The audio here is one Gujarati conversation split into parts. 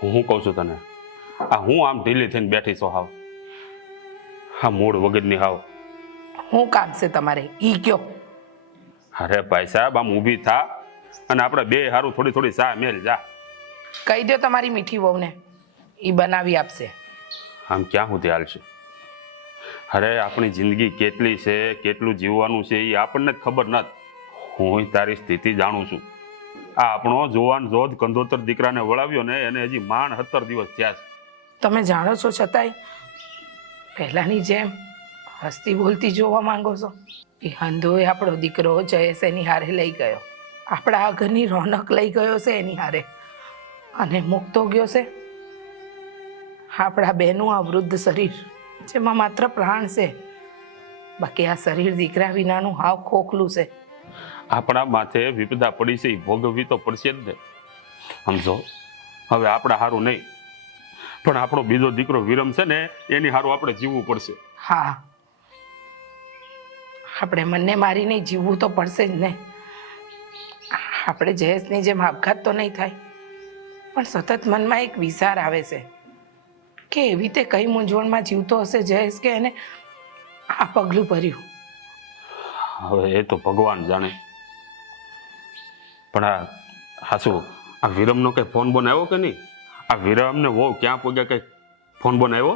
હું કહું છું તને, આ હું આમ ઢીલી થઈને બેઠી છો હાવ, હા મૂળ વગરની હાવ. શું કામ છે તમારે ઈ કયો? અરે ભાઈ સાહેબ, આમ ઊભી થા અને આપણે બે હારું થોડી થોડી ચા મેલ જા. કહી દો તમારી મીઠી વહુને, ઈ બનાવી આપશે. આમ ક્યાં સુધી હાલશે? અરે આપણી જિંદગી કેટલી છે, કેટલું જીવવાનું છે એ આપણને જ ખબર નથી. હું તારી સ્થિતિ જાણું છું. આ આપણો જુવાન જોધ કંદોતર દીકરાને વળાવ્યો ને એને હજી માંડ 17 દિવસ થયા છે. તમે જાણો છો છતાંય પહેલાની જેમ હસતી બોલતી જોવા માંગો છો? એ હંધોય આપણો દીકરો જયેશ એની હારે લઈ ગયો, આપણા આ ઘરની રોનક લઈ ગયો છે એની હારે, અને મૂકતો ગયો છે આપણા બેનું આ વૃદ્ધ શરીર જેમાં માત્ર પ્રાણ છે, બાકી આ શરીર દીકરા વિનાનું હાવ ખોખલું છે. આપણા માથે વિપદા પડી છે એ ભોગવવી તો પડશે જ ને. સમજો, હવે આપણા હારું નહીં પણ આપણો બીજો દીકરો વિરમ છે ને એની હારું આપણે જીવવું પડશે. હા, આપણે મનને મારીને જીવવું તો પડશે જ ને. આપણે જયેશની જેમ આપઘાત તો નહીં થાય, પણ સતત મનમાં એક વિચાર આવે છે કે એવી તે કઈ મૂંઝવણમાં જીવતો હશે જયેશ કે એને આ પગલું ભર્યું. હવે એ તો ભગવાન જાણે. પણ આ હાસુ, આ વિરમનો કઈ ફોન બોન આવ્યો કે નહીં? આ વિરમને વહુ ક્યાં પગ્યા, કઈ ફોન બોન આવ્યો?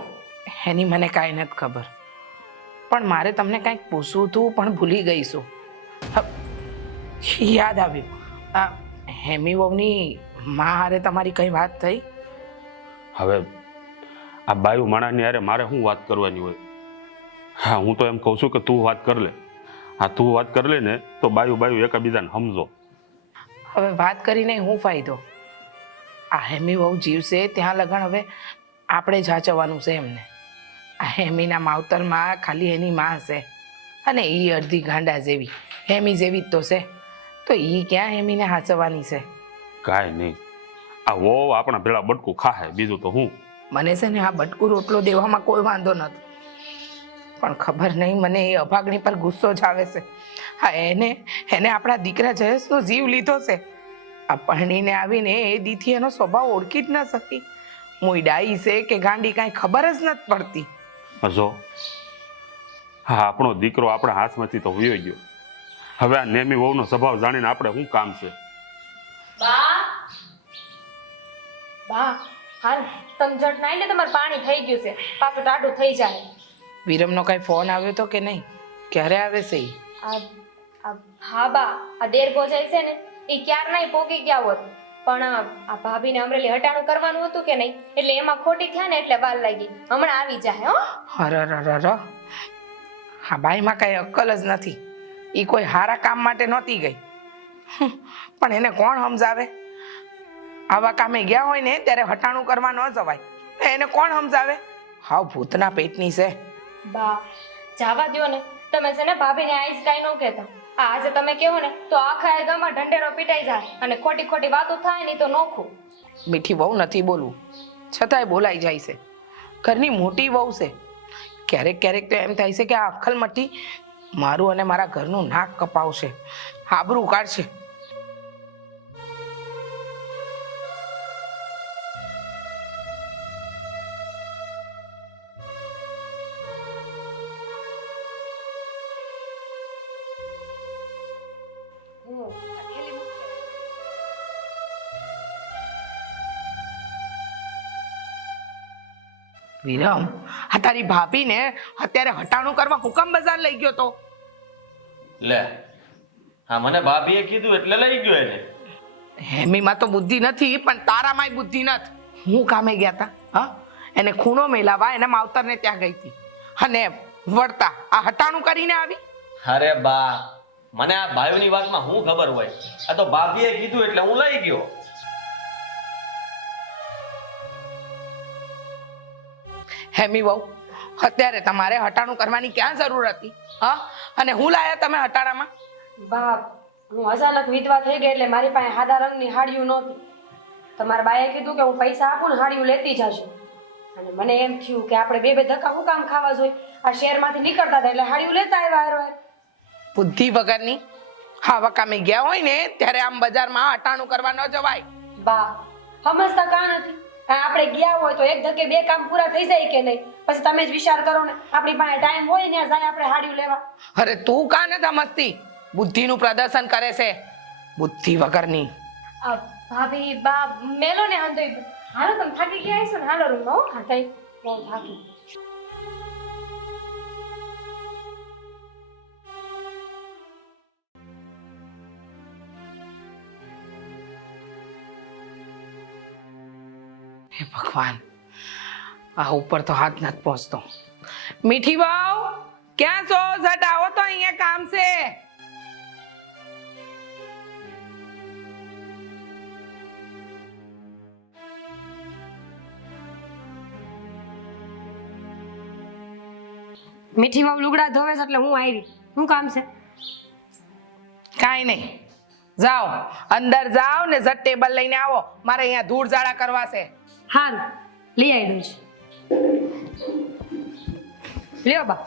એની મને કાંઈ નથી ખબર, પણ મારે તમને કાંઈક પૂછવું હતું પણ ભૂલી ગઈ છું. યાદ આવ્યું, આ હેમી વહુની મા હારે તમારી કઈ વાત થઈ? હવે આ બાયુ માણાની હારે મારે શું વાત કરવાની હોય? હા, હું તો એમ કહું છું કે તું વાત કર લે. હા, તું વાત કરી લે ને તો બાયુ એકબીજાને સમજો. હવે વાત કરીને શું ફાયદો? આ હેમી વહુ જીવશે ત્યાં લગન હવે આપણે જ હાચવવાનું છે એમને. આ હેમીના માવતરમાં ખાલી એની માં છે, અને એ અડધી ગાંડા જેવી, હેમી જેવી જ તો છે, તો એ ક્યાં હેમીને હાચવવાની છે? કાંઈ નહીં, આ વહુ આપણા ભેળા બટકું ખાહે, બીજું તો હું. મને છે ને આ બટકું રોટલો દેવામાં કોઈ વાંધો નથી, પણ ખબર નહીં મને એ અભાગણી પર ગુસ્સો જ આવે છે. હા, એને આપણા દીકરા જયેશનો જીવ લીધો છે. આ પરણીને આવીને એ દીથી એનો સ્વભાવ ઓળખી જ ન શકી. મુઈ ડાઈ છે કે ગાંડી કાંઈ ખબર જ નથી પડતી. જો હા, આપણો દીકરો આપણા હાથમાંથી તો વયો ગયો. હવે આ નેમી વહુનો સ્વભાવ જાણીને આપણે શું કામ છે? બા, હાલ તમે જટ નાઈ લે, તમારું પાણી થઈ ગયું છે, પાછું ટાઢું થઈ જાય. વિરમનો કાંઈ ફોન આવ્યો તો કે નહીં? ક્યારે આવે છે ઈ? હા બા, આ દેર પહોંચાય છે ને એ ક્યારના પોગી ગયા હોત, પણ આ ભાભીને અમરેલી હટાણું કરવાનું હતું કે નહીં, એટલે એમાં ખોટી થયા ને એટલે વાર લાગી. હમણાં આવી જાય. હો હર હા, બાઈમાં કાંઈ અક્કલ જ નથી. એ કોઈ સારા કામ માટે નહોતી ગઈ, પણ એને કોણ સમજાવે? આવા કામે ગયા હોય ને ત્યારે હટાણું કરવા ન જવાય, એને કોણ સમજાવે? હાવ ભૂતના પેટની છે. બા, જાવા દ્યો ને, તમે છે ને ભાભીને આઈસ કાંઈ ન કહેતા. આજે તમે કહો ને તો આખા ગામમાં ઢંઢેરો પીટાઈ જાય, અને ખોટી ખોટી વાતો થાય ને તો નોખું. મીઠી વહુ નથી બોલવું, છતાંય બોલાઈ જાય છે. ઘરની મોટી વહુ છે. ક્યારેક ક્યારેક તો એમ થાય છે કે આ અક્કલમઠી મારું અને મારા ઘરનું નાક કપાવશે, આબરૂ કાઢશે. વિરમ, આ તારી ભાભીને અત્યારે હટાણું કરવા હુકમ બજાર લઈ ગયો તો? લે, હા, મને ભાભીએ કીધું એટલે લઈ ગયો એને. હેમીમાં તો બુદ્ધિ નથી, પણ તારામાંય બુદ્ધિ નથી. હું કામે ગયા તા? હા, એને ખૂણો મેલાવા એના માવતરને ત્યાં ગઈ હતી, અને વળતા આ હટાણું કરીને આવી. અરે બા, મને આ ભાઈઓની વાતમાં શું ખબર હોય? આ તો ભાભીએ કીધું એટલે હું લઈ ગયો. હેમી વહુ, અત્યારે તમારે હટાણું કરવાની ક્યાં જરૂર હતી? હા, અને હું લાયા તમે હટાણામાં? બા, હું અચાનક વિધવા થઈ ગઈ એટલે મારી પાસે સાદા રંગની હાડિયું નહોતી. તમારા બાએ કીધું કે હું પૈસા આપું ને હાડિયું લેતી જજો, અને મને એમ થયું કે આપણે બે ધક્કા શું કામ ખાવા જોઈએ? આ શહેરમાંથી નીકળતા હતા એટલે હાડિયું લેતા આવ્યા. બુદ્ધિ વગરની. આવા કામે ગયા હોય ને ત્યારે આમ બજારમાં હટાણું કરવા ન જવાય. બા, સમજતા કાં નથી? હા આપણે ગયા હોય તો એક ધકે બે કામ પૂરા થઈ જાય કે નહીં? પછી તમે જ વિચાર કરો ને, આપણી પાસે ટાઈમ હોય ને જાય આપણે હાડિયું લેવા. અરે તું કાને મસ્તી બુદ્ધિનું પ્રદર્શન કરે છે, બુદ્ધિ વગરની. ભાભી બા મેલો ને હંધોઈ. હાલો તમે થાકી ગયા હશો ને, હાલો રૂમમાં હો. હા કઈ બહુ થાકી. હે ભગવાન, આ ઉપર તો હાથ નથી પહોંચતો. મીઠી વાવ, ક્યાં છો? ઝટ આવો તો, અહીંયા કામ છે. મીઠી વાવ લુગડા ધોવે છે એટલે હું આવી. શું કામ છે? કાંઈ નહીં, જાઓ અંદર જાઓ ને ઝટ ટેબલ લઈને આવો, મારે અહીંયા ધૂળ ઝાડા કરવા છે. હા લઈ આવી દઉં છું. લ્યો બા.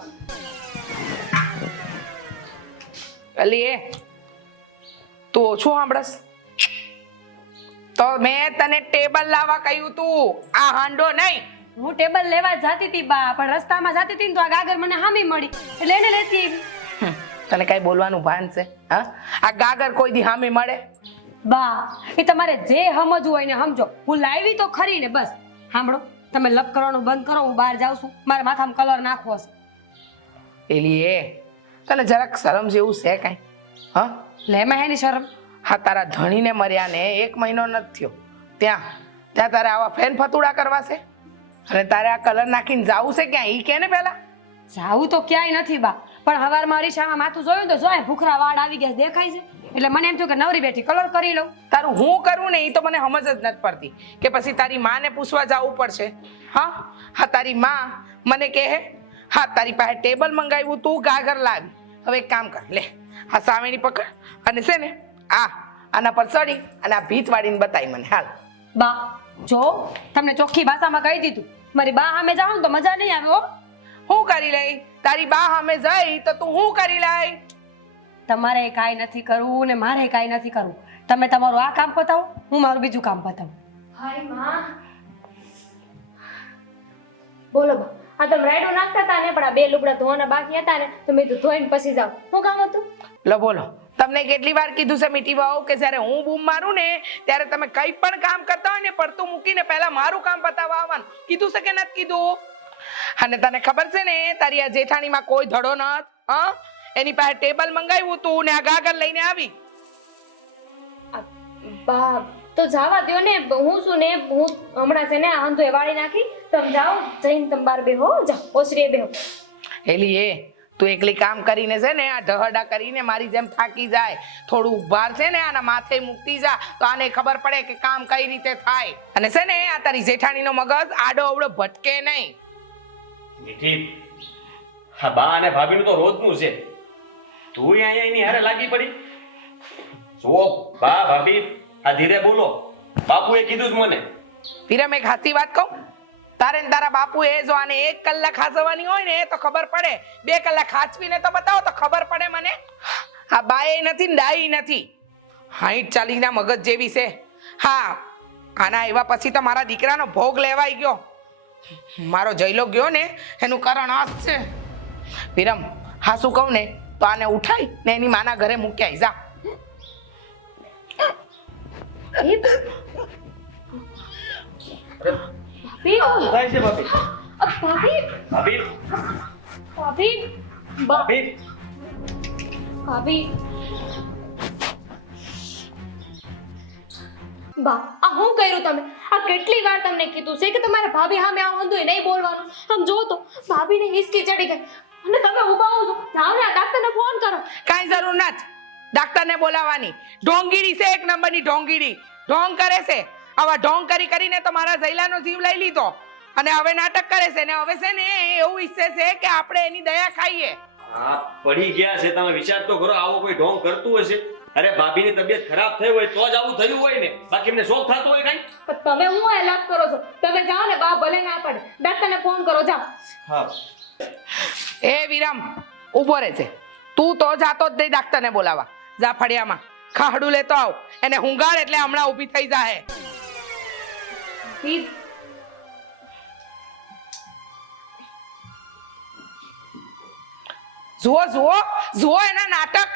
અલી એ તું ઓછું સાંભળસ તો મેં તને ટેબલ લાવવા કહ્યું તું, આ હાંડો નહીં. હું ટેબલ લેવા જતી હતી બા, પણ રસ્તામાં જતી હતી ને તો આ ગાગર મને હામી મળી એટલે એને લેતી આવી. તને કઈ બોલવાનું ભાન છે? હા, આ ગાગર કોઈ દી હામે મળે? બા એ તમારે જે સમજવું હોય ને સમજો. હું લાવી તો ખરી ને, બસ સાંભળો તમે લપ કરવાનું બંધ કરો, હું બહાર જાઉં છું, મારે માથામાં કલર નાખવો છે. એલી એ તને જરાક શરમ જેવું છે કાંઈ? હા, લે એમાં હેની શરમ? હા, તારા ધણીને મર્યા ને 1 મહિનો નથી થયો, ત્યાં તારે આવા ફેન ફતુડા કરવા છે? અને તારે આ કલર નાખીને જાવું છે ક્યાં? ઈ કે ને પહેલા. જાવું તો ક્યાંય નથી બા, પણ હવારમાં અરીસામાં માથું જોયું તો જોય ભૂખરા વાળ આવી ગયા દેખાય છે, એટલે મને એમ થયું કે નવરી બેઠી કલર કરી લઉં. તારું હું કરવું ને એ તો મને સમજ જ નથી પડતી, કે પછી તારી માને પૂછવા જવું પડશે. હા, તારી માં મને કહે હા તારી પાસે ટેબલ મંગાવ્યું, તું ગાગર લાવી. હવે એક કામ કર, લે આ સામેની પકડ અને છે ને આના પર ચડી અને આ ભીત વાળીને બતાવી મને. હાલ બા જો તમને ચોખ્ખી ભાષામાં કહી દીધું, મારી બા સામે જાઉં તો મજા નહીં આવે હો. હું કરી લઈ? તારી બા સામે જઈ તો તું હું કરી લઈ? તમારે કાંઈ નથી કરવું ને મારે કાંઈ નથી કરવું. તમે તમારું આ કામ પતાવો, હું મારું બીજું કામ પતાવું. હાય માં. બોલો બા, આ તમે રાયડો નાખતા હતા ને, પણ આ 2 લુગડા ધોવાના બાકી હતા ને, તો મેં ધોઈને પછી જાવ. શું કામ હતું? લો બોલો, તમને કેટલી વાર કીધું છે મીઠી વાવ કે જ્યારે હું બૂમ મારું ને ત્યારે તમે કઈ પણ કામ કરતા હોય ને પડતું મૂકીને પહેલા મારું કામ બતાવવા આવવાનું. કીધું છે કે નથી કીધું? અને તને ખબર છે ને તારી આ જેઠાણીમાં કોઈ ધડો નત. હા, એની પાસે ટેબલ મંગાવ્યું તું ને આ ગાગર લઈને આવી. બા તો જવા દો ને, હું શું ને હું હમણાં છે ને આંધો વાળી નાખી. તમે જાઓ જઈને તમે બાર બેહો, જાઓ ઓસરીએ બેહો. એલી એ તું એકલી કામ કરીને છે ને આ ઢહડા કરીને મારી જેમ થાકી જાય. થોડું ભાર છે ને આના માથે મૂકતી જા તો આને ખબર પડે કે કામ કઈ રીતે થાય. અને છે ને આ તારી જેઠાણીનો મગજ આડો અવળો ભટકે નહીં. મીઠી, હા બા અને ભાભીનું તો રોજનું છે. તું અહીંયા એની હારે લાગી પડી. જો બા ભાભી આ ધીરે બોલો, બાપુએ કીધું જ મને. વિરમ એક હાચી વાત કહું, તારે ને તારા બાપુ એ જો આને 1 કલાક હાચવવાની હોય ને તો ખબર પડે, 2 કલાક હાચવીને તો બતાવો તો ખબર પડે મને. આ બાય નથી ને ડાઈ નથી, 60-40 ના મગજ જેવી છે. હા, આના એવા પછી તો મારા દીકરાનો ભોગ લેવાઈ ગયો. મારો જયલો ગયો ને એનું કારણ આ જ છે. વિરમ હા શું કહું ને તો આને ઉઠાઈ ને એની માના ઘરે મૂકી આવી જા. ભાભી થાય છે ભાભી? ભાભી ભાભી ભાભી ભાભી ભાભી બા આ હું કર્યું તમે? આ કેટલી વાર તમને કીધું છે કે તમારે ભાભી સામે આવવાનું નહીં બોલવાનું. આમ જો તો ભાભીને હિસકી ચડી ગઈ અને તમે ઊભા હો છો. જાઓ ને આ ડાક્ટરને ફોન કરો. કાંઈ જરૂર નથી ડાક્ટરને બોલાવવાની. ઢોંગીડી છે, 1 નંબરની ઢોંગીડી. ઢોંગ કરે છે, આવા ઢોંગ કરીને તો મારા જયલાનો જીવ લઈ લીધો અને હવે નાટક કરે છે ને હવે છે ને એવું ઈચ્છે છે કે આપણે એની દયા ખાઈએ. હા પડી ગયા છે, તમે વિચાર તો કરો. આવો કોઈ ઢોંગ કરતું હશે? અરે ભાભીની તબિયત ખરાબ થઈ હોય તો જ આવું થયું હોય ને, બાકી એમને શોખ થતો હોય કઈ? પણ તમે હું આ લાભ કરો છો? તમે જાઓ ને બા, ભલે ના પડે ડાક્ટરને ફોન કરો, જાઓ. હા એ વિરામ ઊભો રહે છે, તું તો જાતો જ નહીં ડાક્ટરને બોલાવા. જા ફળિયામાં ખાડું લેતો આવ, એને હુંગાડ એટલે હમણાં ઊભી થઈ જાહે. જુઓ જુઓ જુઓ એના નાટક,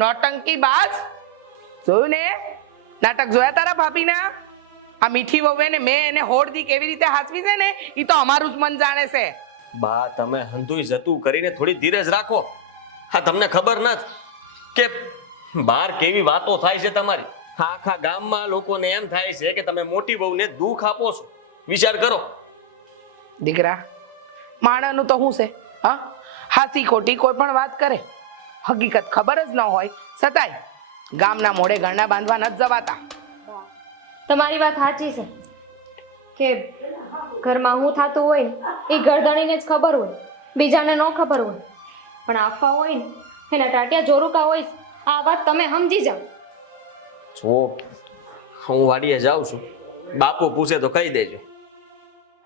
નોટંકી બાજ. જોયું ને નાટક જોયા તારા ભાભીના? આ મીઠી વહુએ ને મેં એને હોડથી કેવી રીતે હાચવી છે ને એ તો અમારું જ મન જાણે છે. બા તમે હંધુય જતું કરીને થોડી ધીરજ રાખો. હા તમને ખબર નથી કે બહાર કેવી વાતો થાય છે તમારી. આખા ગામમાં લોકોને એમ થાય છે કે તમે મોટી વહુને દુઃખ આપો છો. વિચાર કરો. દીકરા, માણાનું તો શું છે? હા, હાસી ખોટી કોઈ પણ વાત કરે, હકીકત ખબર જ ન હોય છતાંય ગામના મોઢે ગરણા બાંધવા ન જવાતા. તમારી વાત સાચી છે કે ઘરમાં હું થતું હોય ને એ ગરદણીને જ ખબર હોય, બીજાને ન ખબર હોય. પણ આફા હોય ને એના ટાટિયા જોરુકા હોય. આ વાત તમે સમજી જાઓ. જો હું વાડીએ જાઉં છું, બાપુ પૂછે તો કહી દેજો.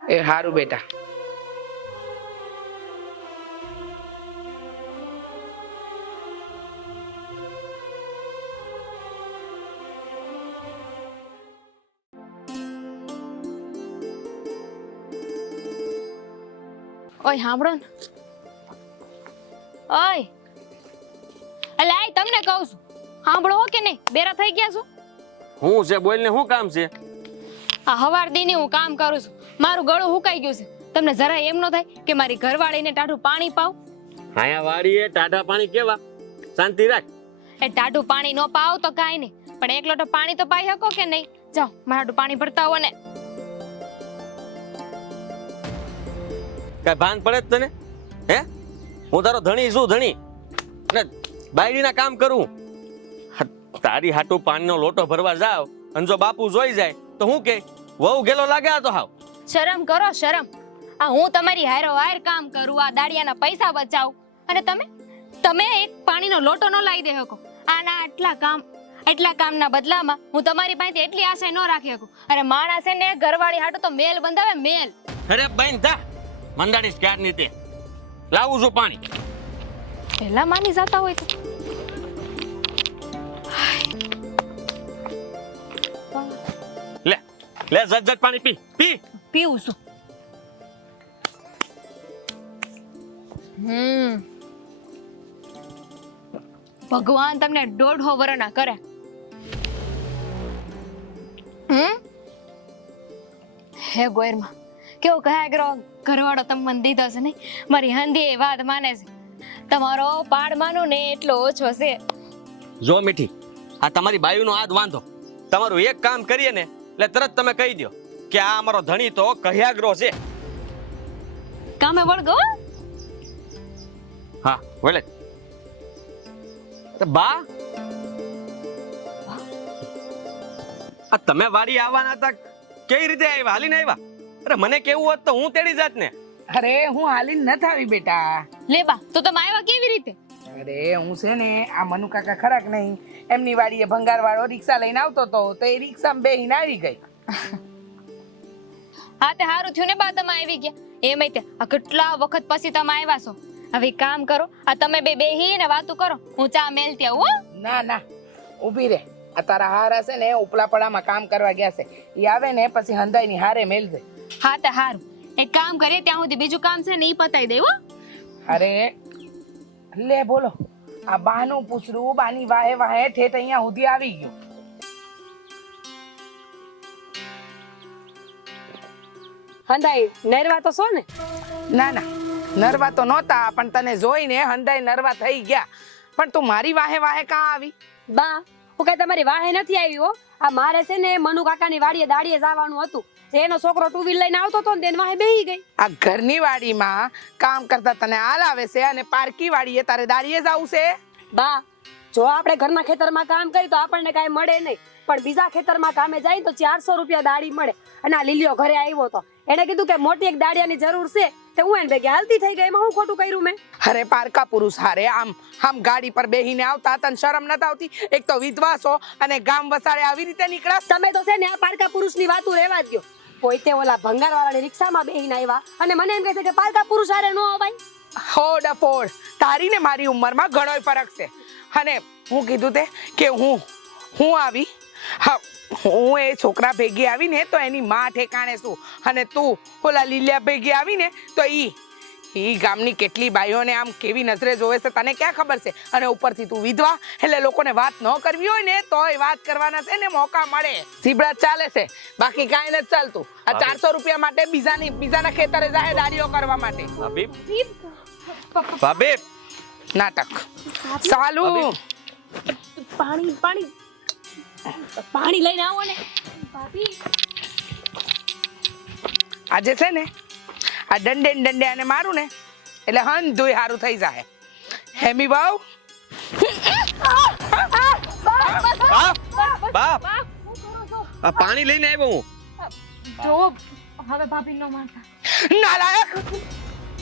એ હારું બેટા. ઓય સાંભળો ને, ઓય અલે આય તમને કહું છું, સાંભળો કે નહીં? બેરા થઈ ગયા છો? હું છે બોલ ને, શું કામ છે? આ હવાર દીની હું કામ કરું છું, મારું ગળું હુકાઈ ગયું છે. તમને જરા એમ ન થાય કે મારી ઘરવાળીને ટાઢું પાણી પાવ? આયા વાડીએ ટાઢા પાણી કેવા? શાંતિ રાખ. એ ટાઢું પાણી ન પાવ તો કાંઈ નહીં, પણ એક લોટો પાણી તો પાઈ શકો કે નહીં? જાઓ મારું પાણી ભરતા હો ને. કઈ ભાન પડે જ તને? હે, હું તારો ધણી છું, ધણી, અને બાયડીના કામ કરું. તારી હાટુ પાણીનો લોટો ભરવા જાવ અને જો બાપુ જોઈ જાય તો હું કે વહુ ગેલો લાગે? આ તો હાવ શરમ કરો, શરમ. આ હું તમારી હારો હાર કામ કરું, આ દાડિયાના પૈસા બચાવું, અને તમે એક પાણીનો લોટો ન લાવી દે શકો. આના એટલા કામના બદલામાં હું તમારી પાસેથી એટલી આશા ન રાખી શકું. અરે માણસ ને ઘરવાળી હાટુ તો મેલ બંધાવે, મેલ. અરે બેન થા મંદાડીશ ક્યાર ની તે લાવું છું પાણી. પહેલા માની જતા હોય તો લે લે જટ પાણી પી પી. પીવું છું. ભગવાન તમને 1.5 વર્ષના કરે. હે ગોયરમાં કેવો કયા ઘરવાળો તમને દીધો છે નહીં? મારી હંધી એ વાત માને છે. તમારો પાડ માનું ને એટલો ઓછો છે. જો મીઠી, આ તમારી બાયુનો હાથ વાંધો. તમારું એક કામ કરીએ ને એટલે તરત તમે કહી દો કે આ અમારો ધણી તો કહ્યાગ્રો છે. કામે વળગો. હા વળે. બા આ તમે વાડી આવવાના હતા, કેવી રીતે આવ્યા? હાલીને આવ્યા? અરે મને કેવું હોત તો હું તેડી જાત ને. અરે હું હાલીને નથી આવી બેટા. લે બા, તો તમે આવ્યા કેવી રીતે? અરે હું છે ને આ મનુ કાકા ખરાક નહીં, એમની વાડીએ ભંગાર વાળો રિક્ષા લઈને આવતો હતો તો એ રિક્ષામાં બેહીને આવી ગઈ. હા તે હારું થયું ને બા તમે આવી ગયા. એમ તે આ કેટલા વખત પછી તમે આવ્યા છો. હવે કામ કરો, આ તમે બે બેહીને વાતું કરો, હું ચા મેલતી આવું. હો ના ના ઊભી રે. આ તારા હારા છે ને ઉપલા પડામાં કામ કરવા ગયા છે, એ આવે ને પછી હંધાઈની હારે મેલજે. હા તે હારું, એક કામ કરીએ ત્યાં સુધી બીજું કામ છે ને ઈ પતાઈ દે. હો અરે લે બોલો, આ બાનું પૂછડું બાની વાહે વાહે ઠેઠ અહીંયા સુધી આવી ગયું. હંધાઈ નરવા તો છો ને? ના ના નરવા તો નહોતા, પણ તને જોઈને હંધાઈ નરવા થઈ ગયા. પણ તું મારી વાહે વાહે કાં આવી? બા હું કઈ તમારી વાહે નથી આવી હો. આ મારે છે ને મનુ કાકાની વાડીએ દાડીએ જવાનું હતું. એનો છોકરો ટુ વ્હીલ લઈને આવતો હતો ને તેની વાહે બેહી ગઈ. આ ઘરની વાડીમાં કામ કરતા તને હાલ આવે છે અને પારકી વાડીએ તારે દાડીએ જવું છે? બા જો આપણે ઘરના ખેતરમાં કામ કરી તો આપણને કાંઈ મળે નહીં, પણ બીજા ખેતરમાં કામે જાય તો 400 રૂપિયા દાડી મળે. અને આ લીલીયો ઘરે આવ્યો હતો, એને કીધું કે મોટી એક દાડિયાની જરૂર છે, તે હું એને ભેગી હાલતી થઈ ગઈ. એમાં હું ખોટું કર્યું મેં? અરે પારકા પુરુષ હારે આમ ગાડી પર બેહીને આવતા તને શરમ નથી આવતી? એક તો વિધવા છો અને ગામ વસાડે આવી રીતે નીકળાસ? તમે તો છે ને આ પારકા પુરુષની વાતો રહેવા દ્યો. પોતે ઓલા ભંગારવાળાની રિક્ષામાં બેહીને આવ્યા અને મને એમ કહે છે કે પારકા પુરુષ હારે ન અવાય. હોડ ફોડ, તારી ને મારી ઉંમરમાં ઘણોય ફરક છે. અને હું કીધું તે કે હું આવી, હા હું એ છોકરા ભેગી આવીને તો એની માં ઠેકાણે શું, અને તું ઓલા લીલિયા ભેગી આવીને તો ઈ ઈ ગામની કેટલી બાઈઓને આમ કેવી નજરે જોવે છે તને ક્યાં ખબર છે? અને ઉપરથી તું વિધવા, એટલે લોકોને વાત ન કરવી હોય ને તોય વાત કરવાના છે ને મોકા મળે. સીબડા ચાલે છે, બાકી કાંઈ નથી ચાલતું. આ 400 રૂપિયા માટે બીજાના ખેતરે જાય દાડીઓ કરવા માટે. ભાભી ભાભી નાટક ચાલુ. પાણી લઈને આવો ને ભાભી. આજે છે ને આ દંડે આને મારું ને એટલે હંધુય સારું થઈ જાય. હેમી બાવ બાપ આ પાણી લઈને આવ્યો હું. જો હવે ભાભી નો મારતા. નાલાયક,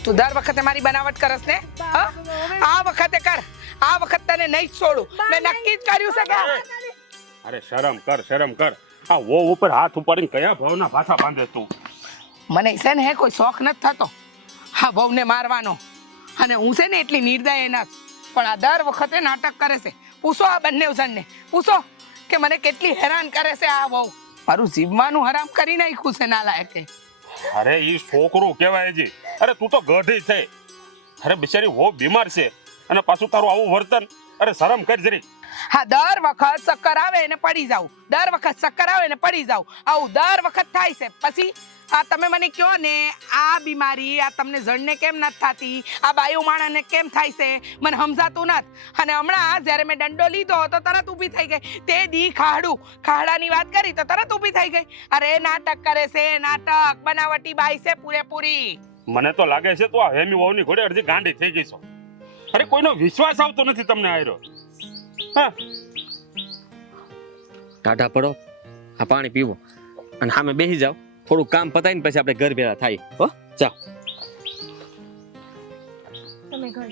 તું દર વખતે મારી બનાવટ કરસ ને? હા? આ વખતે કર. આ વખત તને નહીં જ છોડું. મેં નક્કી જ કર્યું છે કે અરે શરમ કર. આ વો ઉપર હાથ ઉપાડીને કયા ભાવના પાછા બાંધે તું? મને છે ને કોઈ શોખ નથી થતો હા વહુને મારવાનો, અને હું છે ને એટલી નિર્દય એના પણ આ દર વખતે નાટક કરે છે. પૂછો આ બંને જણને, પૂછો કે મને કેટલી હેરાન કરે છે આ વહુ. મારું જીવવાનું હરામ કરી નાખ્યું છે નાલાયકે. અરે ઈ છોકરું કહેવાય છે. અરે તું તો ગઢી છે. અરે બિચારી વો બીમાર છે અને પાછું તારું આવું વર્તન. અરે શરમ કર જરી. હા દર વખત ચક્કર આવે ને પડી જાવ, દર વખત ચક્કર આવે ને પડી જાવ, આવું દર વખત થાય છે. પછી આ તમે મને કહો ને આ બીમારી આ તમને જણને કેમ નથી થતી, આ બાયુ માણસને કેમ થાય છે, મને સમજાતું નથી. અને હમણાં જ્યારે મેં દંડો લીધો તો તરત ઊભી થઈ ગઈ. તે દી ખાડાની વાત કરી તો તરત ઊભી થઈ ગઈ. અરે નાટક કરે છે, નાટક. બનાવટી બાઈ છે પૂરેપૂરી. મને તો લાગે છે તું આ હેમી વહુની ઘોડે અડધી ગાંડી થઈ ગઈ છો. અરે કોઈનો વિશ્વાસ આવતો નથી તમને આયરો. હા ટાટા પડો, આ પાણી પીવો અને સામે બેસી જાઓ. થોડું કામ પતાવીને પછી આપણે ઘર ભેળા થાય. હો જાઓ. તમે ઘર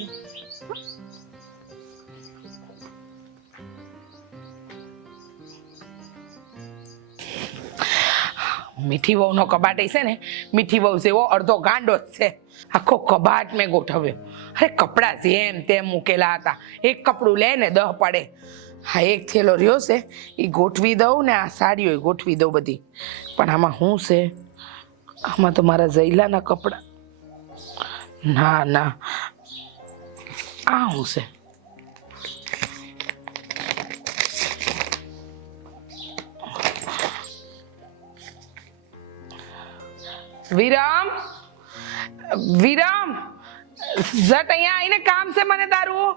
મીઠી વહુનો કબાટ છે ને, મીઠી વહુ જેવો અડધો ગાંડો જ છે. આખો કબાટ મેં ગોઠવ્યો. અરે કપડાં જેમ તેમ મૂકેલા હતા. એક કપડું લે ને 10 પડે. હા એક થેલો રહ્યો છે એ ગોઠવી દઉં ને આ સાડીઓ ગોઠવી દઉં બધી. પણ આમાં શું છે? આમાં તો મારા જઈલાના કપડાં. ના આ શું છે? વિરામ જટ અહીંયા આવીને કામ છે મને તારું.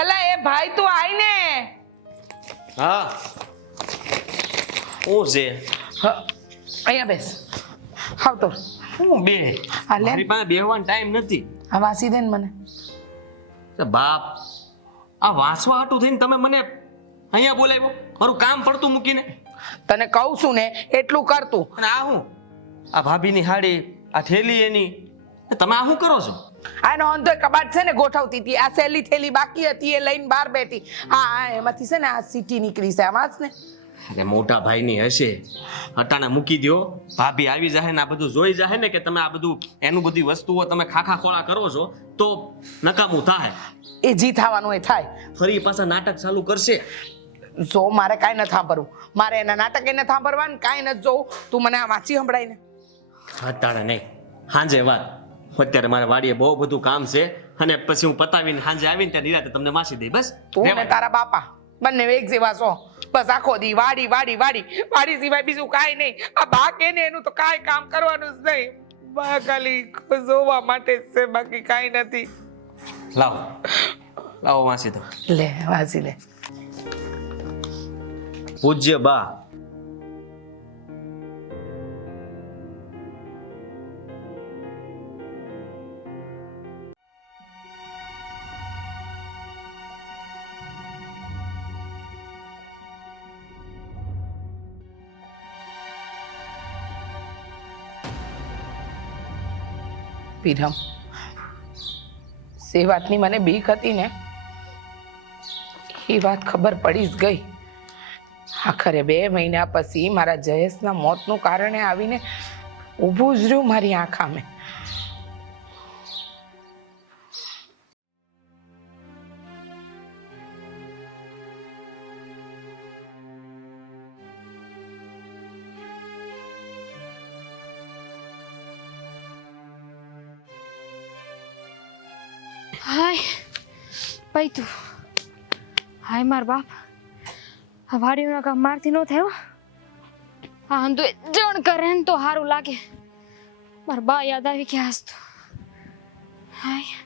અલા એ ભાઈ તું આવીને. હા હું છે અહીંયા બેસ. હાવ તો હું બે આ લે. મારી પાસે બેહવાનો ટાઈમ નથી. આ વાસી દે ને મને. બાપ આ વાંચવા હાટું થઈને તમે મને અહીંયા બોલાવ્યો મારું કામ પડતું મૂકીને. તને કહું છું ને એટલું કરતું. અને આ હું આ ભાભીની હાડી આ થેલી એની તમે આ શું કરો છો? આનો અંધો કબાટ છે ને ગોઠવતી હતી. આ સેલી થેલી બાકી હતી એ લઈને બહાર બેઠી. હા એમાંથી છે ને આ સીટી નીકળી છે. આમાં જ ને. અરે મોટા ભાઈની હશે, અટાણા મૂકી દો. ભાભી આવી જાય ને આ બધું જોઈ જાય ને કે તમે આ બધું એનું બધી વસ્તુઓ તમે ખાખા ખોળા કરો છો તો નકામું થાય. એ જી થવાનું એ થાય. ફરી પાછા નાટક ચાલુ કરશે. જો મારે કાંઈ નથી સાંભળવું. મારે એના નાટક એને સાંભળવાનું કાંઈ નથી જોવું. તું મને આ વાંચી સંભળાય ને. અટાણા નહીં, સાંજે વાત. અત્યારે મારે વાડીએ બહુ બધું કામ છે અને પછી હું પતાવીને સાંજે આવીને ત્યાં નિરાતે તમને માસી દઈ. બસ તું ને તારા બાપા બંને એક જેવા છો. બસ આખો દી વાડી સિવાય બીજું કાંઈ નહીં. આ બા કે ને એનું તો કાંઈ કામ કરવાનું જ નહીં. બા ખાલી જોવા માટે જ છે, બાકી કાંઈ નથી. લાવો વાંચી દો. લે વાંચી લે. પૂજ્ય બા, પીરમ જે વાતની મને બીક હતી ને એ વાત ખબર પડી જ ગઈ. આખરે 2 મહિના પછી મારા જયેશના મોતનું કારણે આવીને ઊભું જ રહ્યું મારી આંખ સામે. હાય પૈતું હાય માર બાપ આ વાડીના કામ મારથી ન થયો આ અંધુ જણ કરે ને તો સારું લાગે માર બા યાદ આવી ગયા આજ તો હાય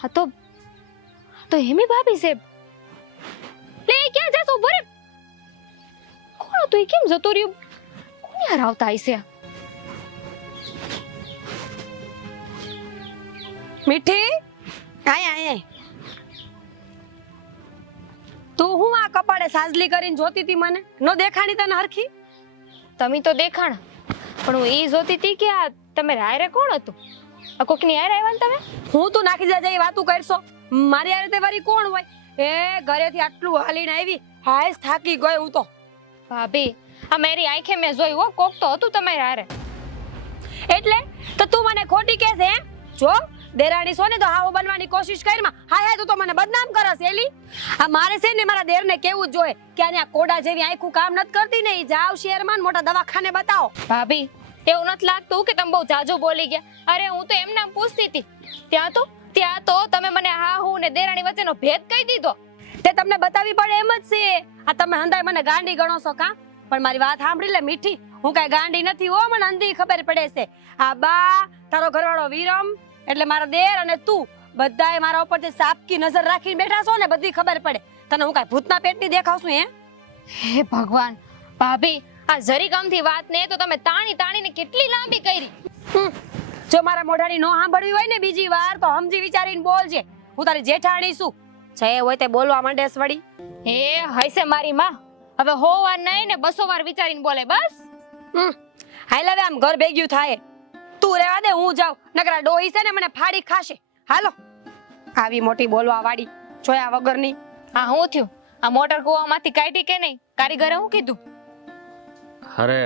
હા તો હેમી ભાભી છે લે ક્યાં જાસો ભરે કોણ હતું એ કેમ જતો રહ્યો કોણ યાર આવતા હશે મીઠી આય આય તું હું આ કપાળે સાજલી કરીને જોતી હતી મને નો દેખાણી તને હરખી તમે તો દેખાણા પણ હું એ જોતી હતી કે આ તમે રાયરે કોણ હતું આ કોકની હારે આવ્યા ને તમે હું તું નાખી જાજે એ વાતું કરશો મારી હારે તે વારી કોણ હોય એ ઘરેથી આટલું હાલીને આવી હાય થાકી ગઈ હું તો ભાભી આ મારી આંખે મેં જોયું હો કોક તો હતું તમારી હારે એટલે તો તું મને ખોટી કહે છે એમ જો દેરાણી છો ને તો હાવ બનવાની કોશિશ કરમાં હાય હાય તું તો મને બદનામ કરસ એલી આ મારે છે ને મારા દેરને કેવું જ જોઈએ કે આને આ કોડા જેવી આંખું કામ નથી કરતી ને ઈ જાવ શહેરમાં મોટા દવાખાને બતાવો ભાભી એવું નથી લાગતું કે તમે બહુ જાજુ બોલી ગયા અરે હું તો એમ નામ પૂછતી હતી ત્યાં તો તમે મને હા હું ને દેરાણી વચ્ચેનો ભેદ કહી દીધો તે તમને બતાવી પડે એમ જ છે આ તમે હંધાય મને ગાંડી ગણો છો કા પણ મારી વાત સાંભળી લે મીઠી હું કઈ ગાંડી નથી હો મને અંધી ખબર પડે છે આ બા તારો ઘરવાળો વિરમ એટલે મારા દેર અને તું બધાય મારા ઉપર જે સાપકી નજર રાખીને બેઠા છો ને બધી ખબર પડે તને હું કઈ ભૂતના પેટની દેખાવ છું હે ભગવાન ભાભી આ જરી ગમથી વાત ને તો તમે તાણીને કેટલી લાંબી કરી જો મારા મોઢાની નો સાંભળવી હોય ને બીજી વાર તો સમજી વિચારીને બોલજે હું તારી જેઠાણી છું જે હોય તે બોલવા માંડેસ વળી હે હૈસે મારી માં હવે હો વાર નહીં ને 200 વાર વિચારીને બોલે બસ હાલ હવે આમ ઘર ભેગ્યું થાય તું રહેવા દે હું જાઉં નકરા ડોહી છે ને મને ફાડી ખાશે હાલો આવી મોટી બોલવા વાળી જોયા વગરની હા હું થયું આ મોટર કુવામાંથી કાઢી કે નહીં કારીગરે હું કીધું અરે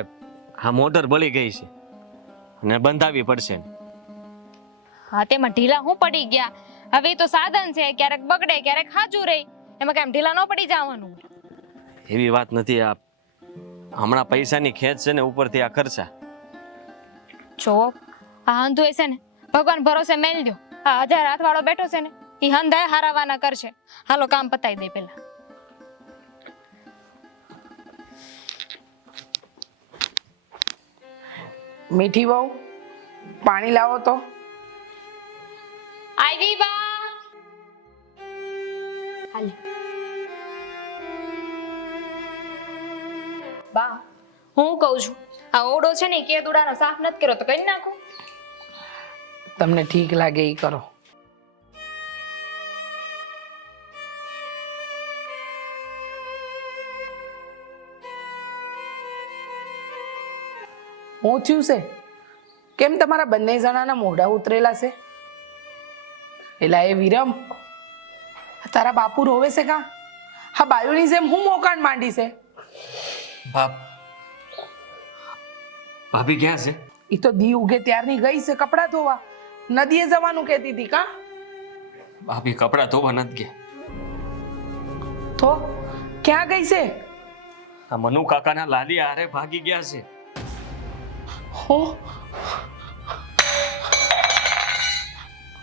આ મોટર બળી ગઈ છે અને બંધાવી પડશે હા તેમાં ઢીલા હું પડી ગયા હવે ઈ તો સાધન છે ક્યારેક બગડે ક્યારેક હાજુ રહે એમાં કેમ ઢીલા ન પડી જવાનું એવી વાત નથી આ હમણાં પૈસાની ખેંચ છે ને ઉપરથી આ ખર્ચા જો આ હંધુ છે ને ભગવાન ભરોસે મેલજો આ 1000 હાથ વાળો બેઠો છે ને ઈ હંધાય હારાવાના કરશે હાલો કામ પતાઈ દે પેલા મીઠી બહુ પાણી લાવો તો આવી બા હાલ બા હું કહું છું આ ઓડો છે ને કે દુડાનો સાફ નથી કર્યો તો કરી નાખો તમને ઠીક લાગે એ કરો હું થયું છે કેમ તમારા બંને જણાના મોઢા ઉતરેલા છે એલા એ વિરમ તારા બાપુ રોવે છે કા હા બાયુની જેમ હું મોકાણ માંડી છે બાપ ભાભી ક્યાં છે ઈ તો દી ઉગે ત્યારની ગઈ છે કપડાં ધોવા નદીએ જવાનું કહેતી હતી કા ભાભી કપડાં ધોવા નથી ગયા તો ક્યાં ગઈ છે આ મનુ કાકાના લાલી હારે ભાગી ગયા છે હો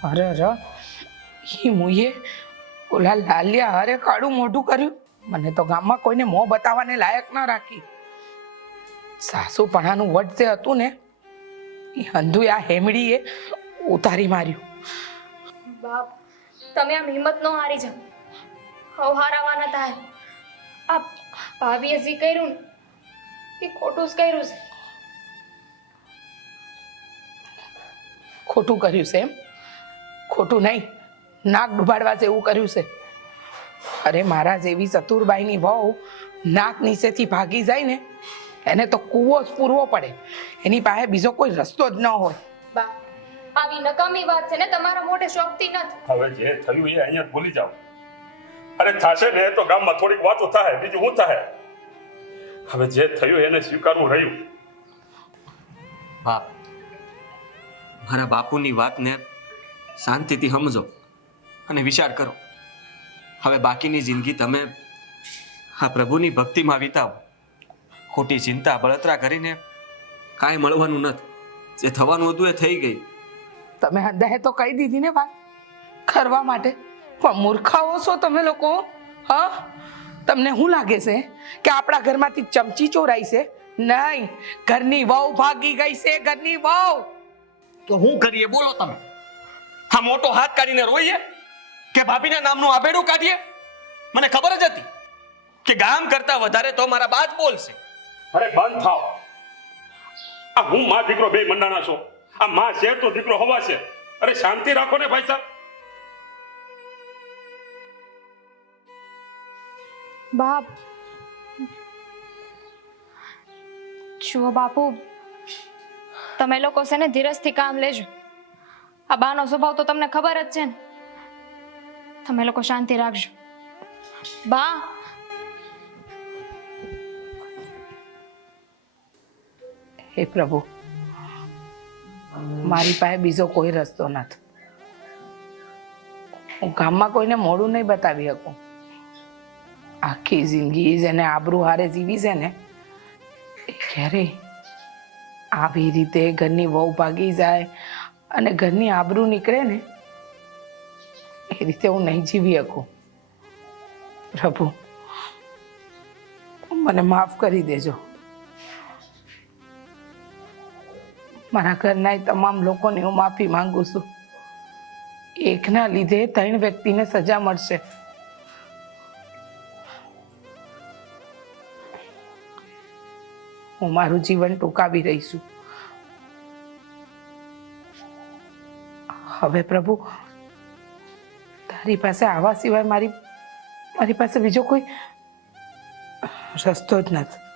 અરે અરે ઈ મુએ ઓલા લાલિયા હારે કાળું મોઢું કર્યું મને તો ગામમાં કોઈને મોં બતાવવાને લાયક ના રાખી સાસુ પણાનું વટ જે હતું ને એ હંધુ આ હેમડીએ ઉતારી માર્યું બાપ તમે આમ હિંમત નો હારી જાવ હવ હારાવાના થાય આ ભાભીએ જે કર્યું ને એ ખોટું જ કર્યું છે ખોટું કર્યું છે એમ ખોટું નહીં નાક ડૂબાડવા જેવું કર્યું છે અરે મારા જેવી ચતુરબાઈની વહુ નાક નીચેથી ભાગી જાય ને એને તો કૂવો જ પૂરવો પડે એની પાસે બીજો કોઈ રસ્તો જ ન હોય બા આવી નકામી વાત છે ને તમારા મોઢે શોખતી નથી હવે જે થયું એ અહીંયા જ ભૂલી જાઓ અરે થાશે ને તો ગામમાં થોડીક વાતો થાય બીજું શું થાય હવે જે થયું એને સ્વીકારવું રહ્યું હા મારા બાપુની વાતને શાંતિથી સમજો અને વિચાર કરો હવે બાકીની જિંદગી તમે આ પ્રભુની ભક્તિમાં વિતાવો ખોટી ચિંતા બળતરા કરીને કાંઈ મળવાનું નથી. જે થવાનું હતું એ થઈ ગઈ. તમે હંધાએ તો કહી દીધી ને વાત કરવા માટે, પણ મૂર્ખાઓ છો તમે લોકો. હા, તમને શું લાગે છે કે આપણા ઘરમાંથી ચમચી ચોરાઈ છે? નહીં, ઘરની વહુ ભાગી ગઈ છે, ઘરની વહુ. તો હું કરીએ બોલો તમે? હા, મોટો હાથ કાઢીને રોઈએ કે ભાભીના નામનું આબેડું કાઢીએ? મને ખબર જ હતી કે ગામ કરતા વધારે તો મારા બા જ બોલશે. અરે બંધ થાવ. આ હું માં દીકરો બે મંડાણા છો. આ માં છે તો દીકરો હવા છે. અરે શાંતિ રાખો ને ભાઈ સાહેબ. બાપ, જુઓ બાપુ, તમે લોકો છે ને ધીરજથી કામ લેજો. આ બાનો સ્વભાવ તો તમને ખબર જ છે ને. તમે લોકો શાંતિ રાખજો. બા, હે પ્રભુ, મારી પાસે બીજો કોઈ રસ્તો નથી. હું ગામમાં કોઈને મોઢું નહીં બતાવી શકું. આખી જિંદગી જેને આબરૂ હારે જીવી છે ને, એ ક્યારેય આવી રીતે ઘરની વહુ ભાગી જાય અને ઘરની આબરૂ નીકળે ને, એ રીતે હું નહીં જીવી શકું. પ્રભુ, મને માફ કરી દેજો. મારા ઘરના તમામ લોકોને હું માફી માંગુ છું. એકના લીધે 3 વ્યક્તિને સજા મળશે. હું મારું જીવન ટૂંકાવી રહી છું. હવે પ્રભુ, તારી પાસે આવા સિવાય મારી પાસે બીજો કોઈ રસ્તો જ નથી.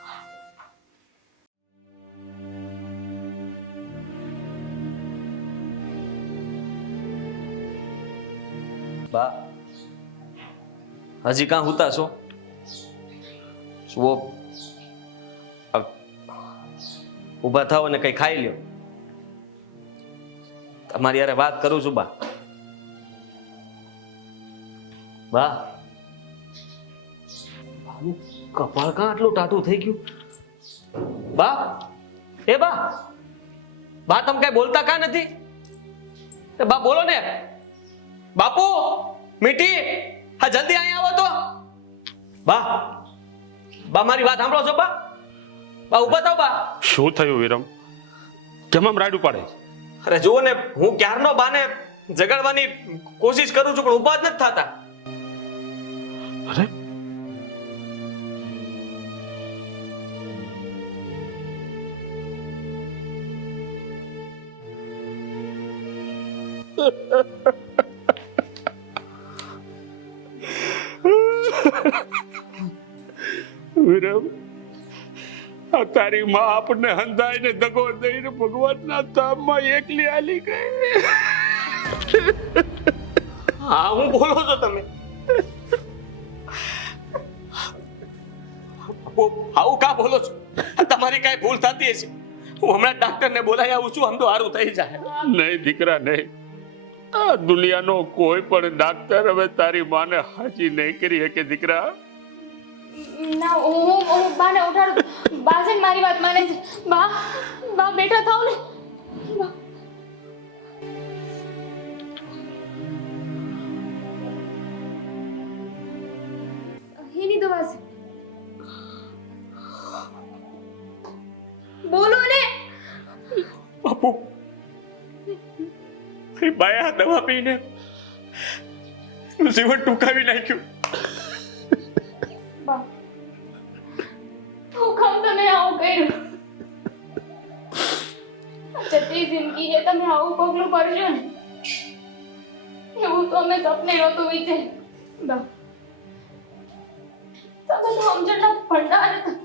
બા, હજી કાં હુતા છો? જુઓ, ઊભા થાવ અને કઈ ખાઈ લ્યો. તમારી યારે વાત કરું છું બા. બા, બાનું કપાળ કાં આટલું ટાટું થઈ ગયું? બા, એ બા, બા તમે કઈ બોલતા કાં નથી? એ બા બોલો ને. બાપુ, મીઠી, હા જલ્દી અહીંયા આવો તો. બા, બા મારી વાત સાંભળો છો બા? બા ઊભા થાવ બા. શું થયું વિરમ? કેમ આમ રાડું પાડે છે? અરે જુઓ ને, હું ક્યારનો બાને જગાડવાની કોશિશ કરું છું પણ ઊભા જ નથી થતા. અરે વિરમ, આ તારી માં આપણને હંધાઈને દગો દઈને ભગવાનના ધામમાં એકલી આલી ગઈ. હા, હું બોલો છો તમે? આવું કા બોલો છો? તમારી કઈ ભૂલ થતી હશે. હું હમણાં ડાક્ટરને બોલાવી આવું છું, આમ તો સારું થઈ જાય. નહીં દીકરા નહીં. આ દુનિયાનો કોઈ પણ ડાક્ટર હવે તારી માને હાજી નહીં કરી શકે દીકરા. ના, હું બાને ઉઠાડું. બા છે ને મારી વાત માને છે. બા, બા બેઠા થાવ ને. બા. એની દવા છે. બોલો ને. બાપુ, એ બાયા દવા પીને જીવન ટૂંકાવી નાખ્યું. બા, હું કામ તમે આવું કર્યું? જતી જિંદગી એ તમે આવું પગલું કરજો ને, એવું તો અમે સપને નહોતું વિચાર્યું. બા, તમે તો સમજણના ભંડાર હતા.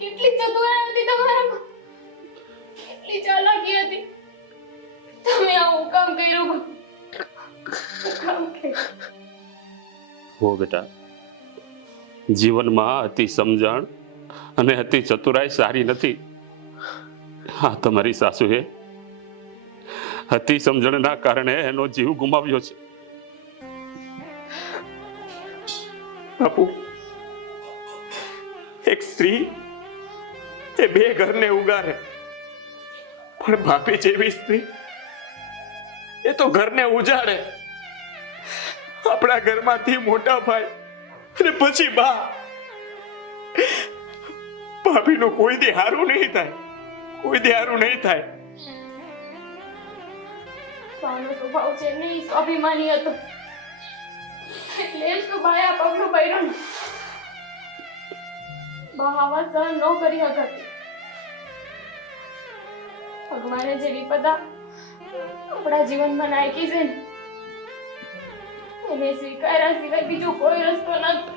કેટલી ચતુરાઈ હતી તમારામાં, કેટલી ચાલાકી હતી. તમે આવું કામ કર્યું? કામ કર્યું? હો બેટા, જીવનમાં અતિ સમજણ અને અતિ ચતુરાઈ સારી નથી. હા, તમારી સાસુએ અતિ સમજણના કારણે એનો જીવ ગુમાવ્યો છે. બાપુ, એક સ્ત્રી એ બે ઘરને ઉગારે, પણ ભાભી જેવી સ્ત્રી એ તો ઘરને ઉજાડે. આપણા ઘરમાંથી મોટા ભાઈ અને પછી બા. ભાભીનું કોઈ દી હારું નહીં થાય, કોઈ દી હારું નહીં થાય. બાનો સ્વભાવ છે નહીં, સ્વાભિમાની હતો એટલે જ તો બાએ આ પગલું ભર્યું ને. બા આવા સહન ન કરી શકાતી. ભગવાને જે વિપદા આપણા જીવનમાં નાખી છે ને એને સ્વીકાર્યા સિવાય બીજો કોઈ રસ્તો નથી.